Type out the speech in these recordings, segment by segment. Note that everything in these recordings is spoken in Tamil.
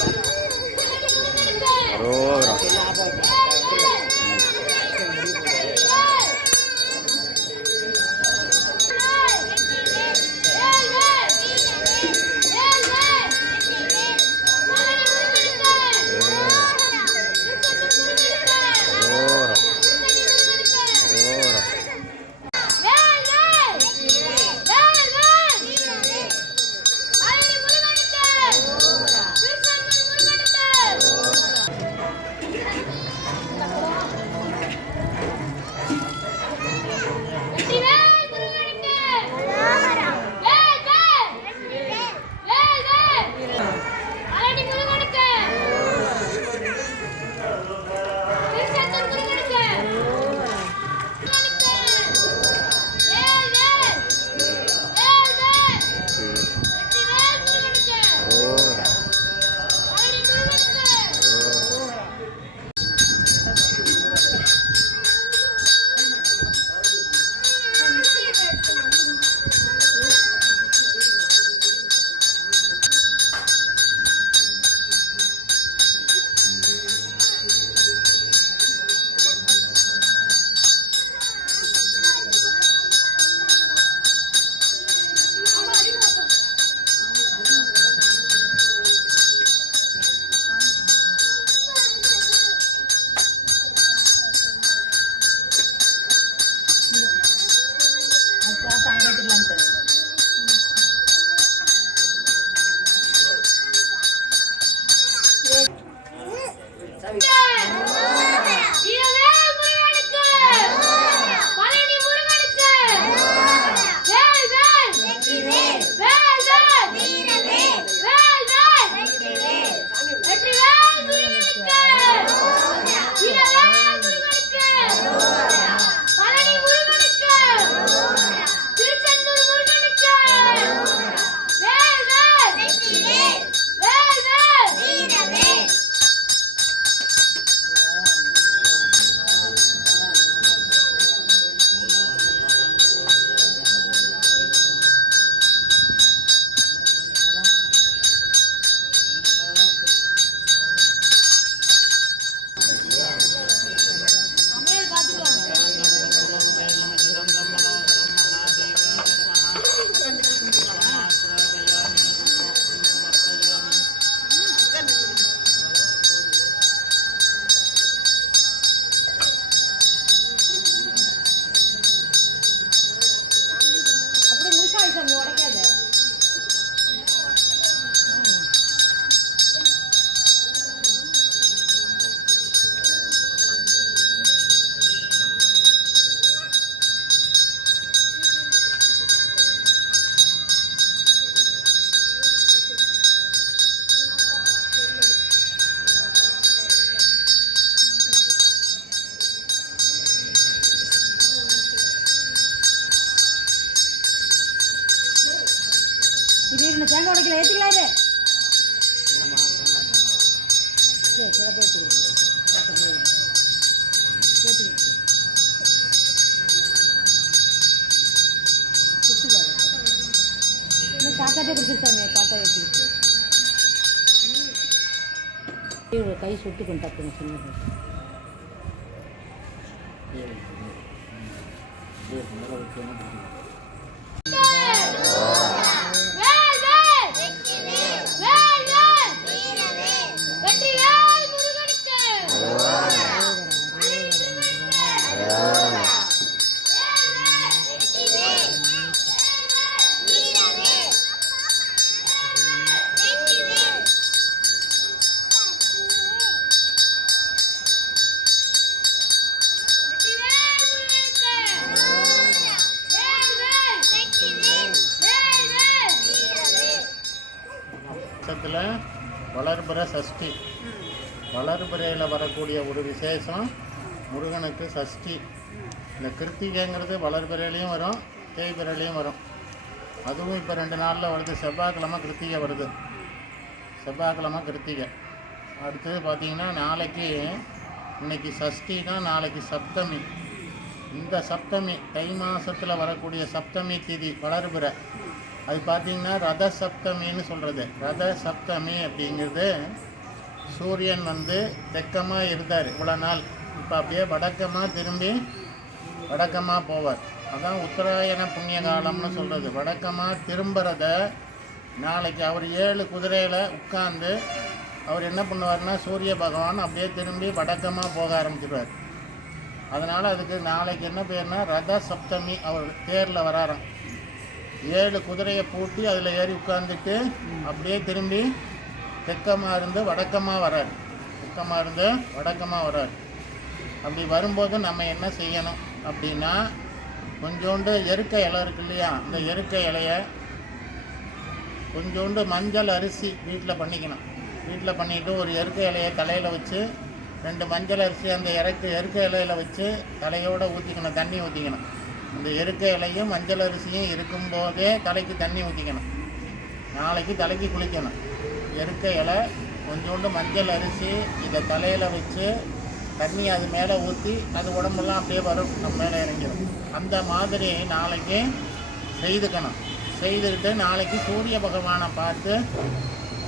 করা இன்னும் காக்காட்டே கொடுத்துருக்காங்க காக்கா எப்படி இவ்வளோ கை சுட்டு கொண்டு டக்குன்னு சொன்னது வேல் வருஷத்தில் வளர்புற சஷ்டி. வளர்புறையில் வரக்கூடிய ஒரு விசேஷம் முருகனுக்கு சஷ்டி. இந்த கிருத்திகைங்கிறது வளர்பிறையிலையும் வரும் தேய்பிறையிலையும் வரும். அதுவும் இப்போ ரெண்டு நாளில் வருது. செவ்வாய்க்கிழமை கிருத்திகை வருது. செவ்வாய்க்கிழமை கிருத்திகை. அடுத்தது பார்த்தீங்கன்னா நாளைக்கு இன்னைக்கு தான் நாளைக்கு சப்தமி. இந்த சப்தமி தை மாதத்தில் வரக்கூடிய சப்தமி திதி வளர்பிறை. அது பார்த்தீங்கன்னா ரத சப்தமின்னு சொல்கிறது ரத சப்தமி அப்படிங்கிறது சூரியன் வந்து தெக்கமாக இருந்தார். இவ்வளோ நாள். இப்போ அப்படியே வடக்கமாக திரும்பி வடக்கமாக போவார். அதான் உத்தராயண புண்ணிய காலம்னு சொல்கிறது வடக்கமாக திரும்புறத நாளைக்கு அவர் ஏழு குதிரையில் உட்காந்து அவர் என்ன பண்ணுவார்னா சூரிய பகவான் அப்படியே திரும்பி வடக்கமாக போக ஆரம்பிச்சிடுவார் அதனால் அதுக்கு நாளைக்கு என்ன பேர்னா ரத சப்தமி அவர் தேரில் வராராம். ஏழு குதிரையை பூட்டி அதில் ஏறி உட்காந்துட்டு அப்படியே திரும்பி தெக்கமாக இருந்து வடக்கமாக வரார். தெக்கமாக இருந்து வடக்கமாக வரார். அப்படி வரும்போது நம்ம என்ன செய்யணும் அப்படின்னா கொஞ்சோண்டு எருக்க இலை இருக்கு இல்லையா அந்த எருக்க இலைய கொஞ்சோண்டு மஞ்சள் அரிசி வீட்டில் பண்ணிக்கணும். வீட்டில் பண்ணிட்டு ஒரு எருக்க இலையை தலையில் வச்சு ரெண்டு மஞ்சள் அரிசி அந்த இறக்கு எருக்க இலையில வச்சு தலையோடு ஊற்றிக்கணும் தண்ணி ஊற்றிக்கணும் இந்த எருக்க இலையும் மஞ்சள் அரிசியும் இருக்கும்போதே தலைக்கு தண்ணி ஊற்றிக்கணும் நாளைக்கு தலைக்கு குளிக்கணும். எருக்க இலை கொஞ்சோண்டு மஞ்சள் அரிசி இதை தலையில் வச்சு தண்ணி அது மேலே ஊற்றி அது உடம்பெல்லாம் அப்படியே வரும். நம்ம மேலே இறங்கிடும் அந்த மாதிரி நாளைக்கு செய்துக்கணும். செய்துக்கிட்டு நாளைக்கு சூரிய பகவானை பார்த்து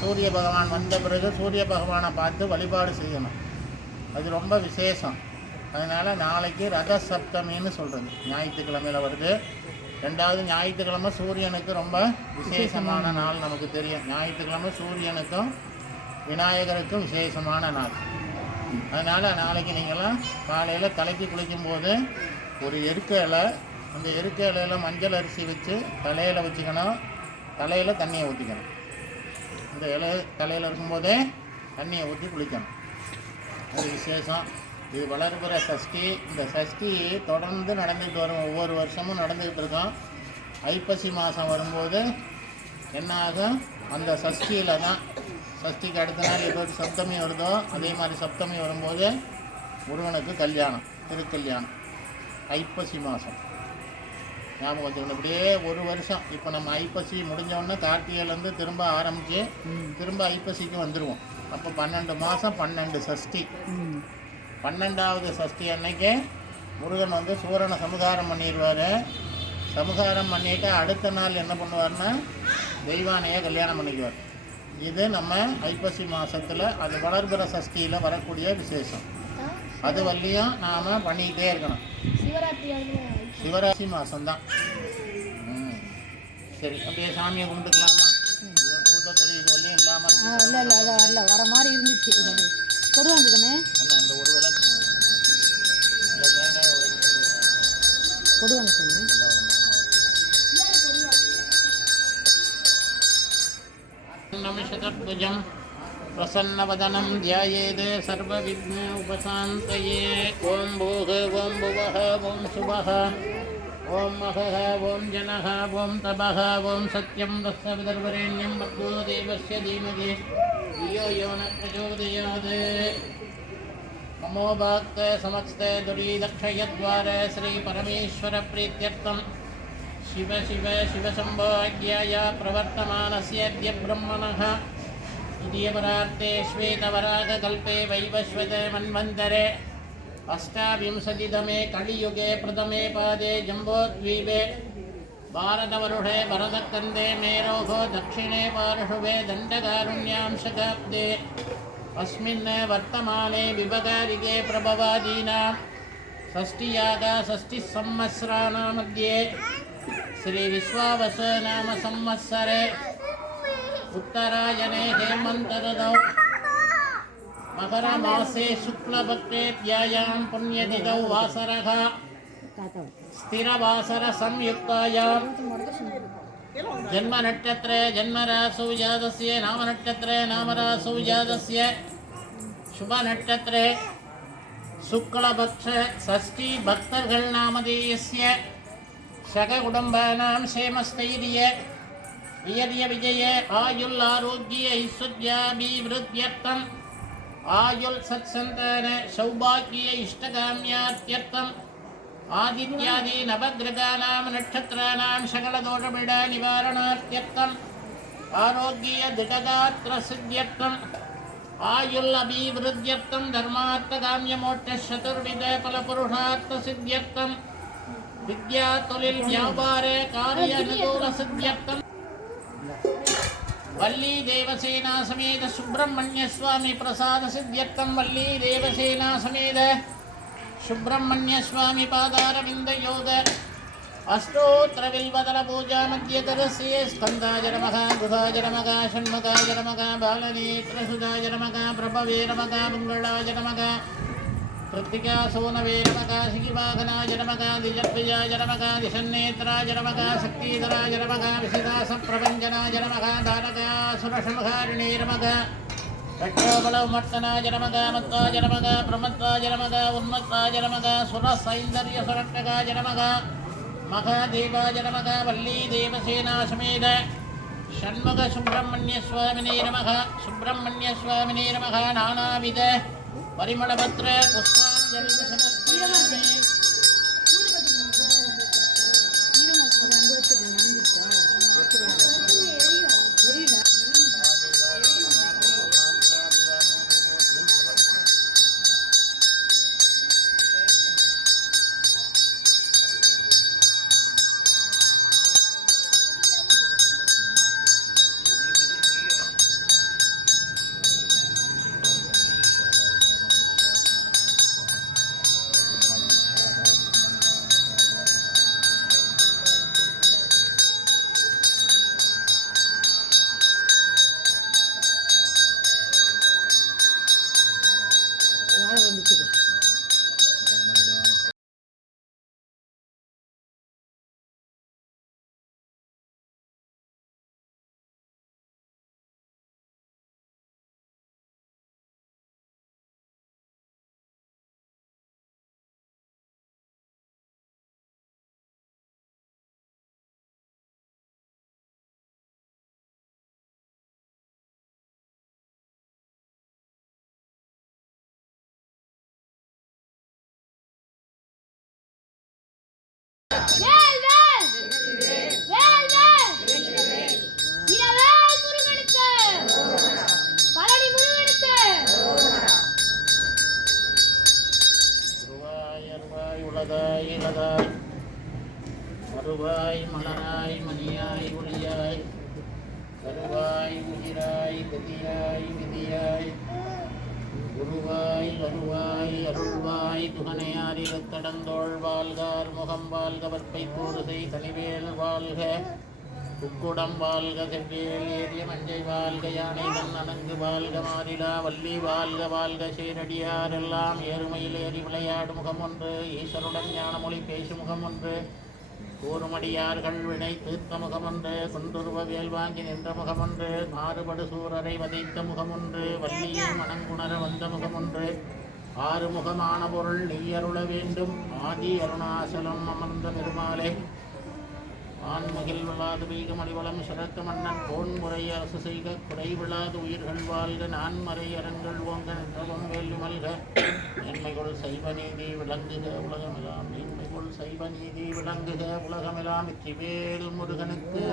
சூரிய பகவான் வந்த பிறகு சூரிய பகவானை பார்த்து வழிபாடு செய்யணும். அது ரொம்ப விசேஷம். அதனால் நாளைக்கு ரத சப்தமின்னு சொல்கிறது ஞாயிற்றுக்கிழமையில் வருது. ரெண்டாவது ஞாயிற்றுக்கிழமை சூரியனுக்கு ரொம்ப விசேஷமான நாள் நமக்கு தெரியும். ஞாயிற்றுக்கிழமை சூரியனுக்கும் விநாயகருக்கும் விசேஷமான நாள். அதனால் நாளைக்கு நீங்களாம் காலையில் தலைக்கு குளிக்கும்போது ஒரு எருக்க இலை அந்த எருக்க இலையில மஞ்சள் அரிசி வச்சு தலையில் வச்சுக்கணும். தலையில் தண்ணியை ஊற்றிக்கணும் இந்த இலை தலையில் இருக்கும்போதே தண்ணியை ஊற்றி குளிக்கணும். அது விசேஷம். இது வளர்பிற சஷ்டி. இந்த சஷ்டி தொடர்ந்து நடந்துட்டு வரும். ஒவ்வொரு வருஷமும் நடந்துக்கிட்டு இருக்கோம். ஐப்பசி மாதம் வரும்போது என்ன ஆகும் அந்த சஷ்டியில் தான். சஷ்டிக்கு அடுத்த நாள் எப்படி சப்தமி வருதோ அதே மாதிரி சப்தமி வரும்போது முருகனுக்கு கல்யாணம் திருக்கல்யாணம். ஐப்பசி மாதம். ஞாபகம் வச்சுக்கணும். இப்படியே ஒரு வருஷம். இப்போ நம்ம ஐப்பசி முடிஞ்ச உடனே கார்த்திகையிலேருந்து திரும்ப ஆரம்பித்து திரும்ப ஐப்பசிக்கு வந்துடுவோம் அப்போ பன்னெண்டு மாதம் பன்னெண்டு சஷ்டி. பன்னெண்டாவது சஷ்டி அன்னைக்கு முருகன் வந்து சூரனை சமுதாரம் பண்ணிடுவார். சமுதாரம் பண்ணிட்டு அடுத்த நாள் என்ன பண்ணுவார்னா தெய்வானையை கல்யாணம் பண்ணிக்குவார். இது நம்ம ஐப்பசி மாதத்தில் அது வளர்பிற சஷ்டியில் வரக்கூடிய விசேஷம். அது வரையும் நாம் பண்ணிக்கிட்டே இருக்கணும். சிவராத்திரி சிவராசி மாதம்தான் ம். சரி அப்படியே சாமியை கும்பிட்டுக்கலாமா? பூத்த தொழில் இது வரையும் இல்லாமல் இல்லை வரல வர மாதிரி இருந்துச்சு. கொடுவாங்க தானே அண்ணா அந்த ஒரு விளக்கு இந்த தேங்காயை உடைச்சு ಕೊಡುವಂತ नमिषतत्वजं प्रसन्नवदनं ध्यायेत् सर्वविघ्न उपशान्तये ॐ भोः ॐ भुवः ॐ शुभः ॐ महः ॐ जनः ॐ तपः ॐ सत्यं तस्य विदर्वरेण्यं भगवो देवस्य धीमहि यो यो न प्रचोदयात् नमो भक्ते समस्ते दुरीदक्षयद्वारे श्रीपरमेश्वरप्रीत्यर्थं शिव शिव शिवशम्भोज्ञाय प्रवर्तमानस्यद्य ब्रह्मणः द्वितीयपरार्थे श्वेतवरागकल्पे वैवस्वते मन्वन्तरे अष्टाविंशतितमे कलियुगे प्रथमे पादे जम्बोद्वीपे भारतवर्षे भरतकन्दे मेरोः दक्षिणे पार्श्वे दण्डकारुण्यां शताब्दे अस्मिन् वर्तमाने विवगारिगे प्रभवादीनां षष्टियागा षष्टिः संवत्सराणामध्ये श्रीविश्वावस नाम संवत्सरे उत्तरायणे हेमन्तदौ मकरमासे शुक्लभक्तेभ्यायां पुण्यतिथौ वासरः स्थिरवासरसंयुक्तायां जन्म नक्षत्रे जन्मरासौ जातस्य नामनक्षत्रे नामरासौ जातस्य। शुभनक्षत्रे சுக்லபக்ஷ சஷ்டி பக்தர்கள் நாமதேயஸ்ய சக குடும்பானாம் சேமஸ்தைரிய வியரிய விஜய ஆயுள் ஆரோக்கிய ஐஸ்வர்யாபிவிருத்தியர்த்தம் ஆயுள் சத்சந்தான சௌபாகிய இஷ்டகாமியார்த்தியர்த்தம் ஆதித்யாதி நவகிரகானாம் நட்சத்திராணாம் சகலதோஷமிட நிவாரணார்த்தியர்த்தம் ஆரோக்கிய திடகாத்திர சித்தியர்த்தம் ஆயுள் அபிவிருத்தியர்த்தம் தர்மார்த்த காமிய மோட்ச சதுர்வித பலபுருஷார்த்த சித்தியர்த்தம் வித்யா தொழில் வியாபார காரிய அனுகூல சித்தியர்த்தம் வள்ளி தேவசேனா சமேத சுப்பிரமணிய சுவாமி பிரசாத சித்தியர்த்தம் வள்ளி தேவசேனா சமேத ಸುಬ್ರಹ್ಮಣ್ಯಸ್ವಾಮಿ ಪಾದಾರವಿಂದಯೋದ ಅಷ್ಟೋತ್ರ ವಿಲ್ವದಲ ಪೂಜಾ ಮಧ್ಯೆ ತರಸ್ಯೆ ಸ್ಕಂದಾಯ ನಮಃ ಗುಹಾಯ ನಮಗ ಷಣ್ಮಗಾಯ ನಮಗ ಬಾಲನೇತ್ರ ಸುಧಾಯ ನಮಗ ಪ್ರಭವೇ ನಮಗ ಮಂಗಳಾಯ ನಮಗ कृत्तिका सोनवे नमका सिगिवाघनाय नमका दिजप्रियाय नमका दिशन्नेत्राय नमका शक्तिधराय नमका विशिदासप्रभञ्जनाय नमका दानका सुरशमहारिणे नमका रक्षोबलमर्तनाय नमका मत्वाय नमका प्रमत्वाय नमका उन्मत्ताय नमका सुरसैन्दर्यसुरक्षकाय नमका महादेवाय नमका वल्लीदेवसेनासमेत षण्मुख सुब्रह्मण्यस्वामिने नमः सुब्रह्मण्यस्वामिने नमः नानाविध परिमलपत्र पुष्पाञ्जलि समर्पयामि ஈரமா பூவாய் மலராய் மணியாய் ஒளியாய். கருவாய் உயிராய் கதியாய் விதியாய். குருவாய் வருவாய் அருள்வாய் துகனையாரிடத்தடந்தோள் வாழ்கார் முகம் வாழ்க வற்பை கூறுகை தனிவேல் வாழ்க. உக்குடம் வாழ்க செவ்வேல் ஏரிய மஞ்சை வாழ்க யானை தன் அணங்கு வாழ்க மாறிலா வள்ளி வாழ்க வாழ்க சீரடியாரெல்லாம். ஏறுமையில் ஏறி விளையாடு முகம் ஒன்று ஈஸ்வருடன் ஞானமொழி பேசு முகம் ஒன்று. கூறுமடியார்கள் வினை தீர்த்த முகமொன்று குண்டுருவ வேல் வாங்கி நின்ற முகமொன்று மாறுபடு சூரரை வதைத்த முகமொன்று வள்ளியை மணங்குணர வந்த முகமொன்று. ஆறுமுகமான பொருள் நெய்யருள வேண்டும். ஆதி அருணாசலம் அமர்ந்த பெருமாளே. ஆண்மகில் விழாது வீகம் அடிவளம் சிறக்க மன்னன். கோன் முறை அரசு செய்க. குறைவிழாது உயிர்கள் வாழ்க. நான்மறை அரங்கள் ஓங்க நின்றவம் வேள்வி மல்க. மேன்மைகொள் சைவ நீதி விளங்குக. உலகமெல்லாம் மேன்மைகொள் சைவ நீதி விளங்குக உலகமெல்லாம் வெற்றிவேல் முருகனுக்கு.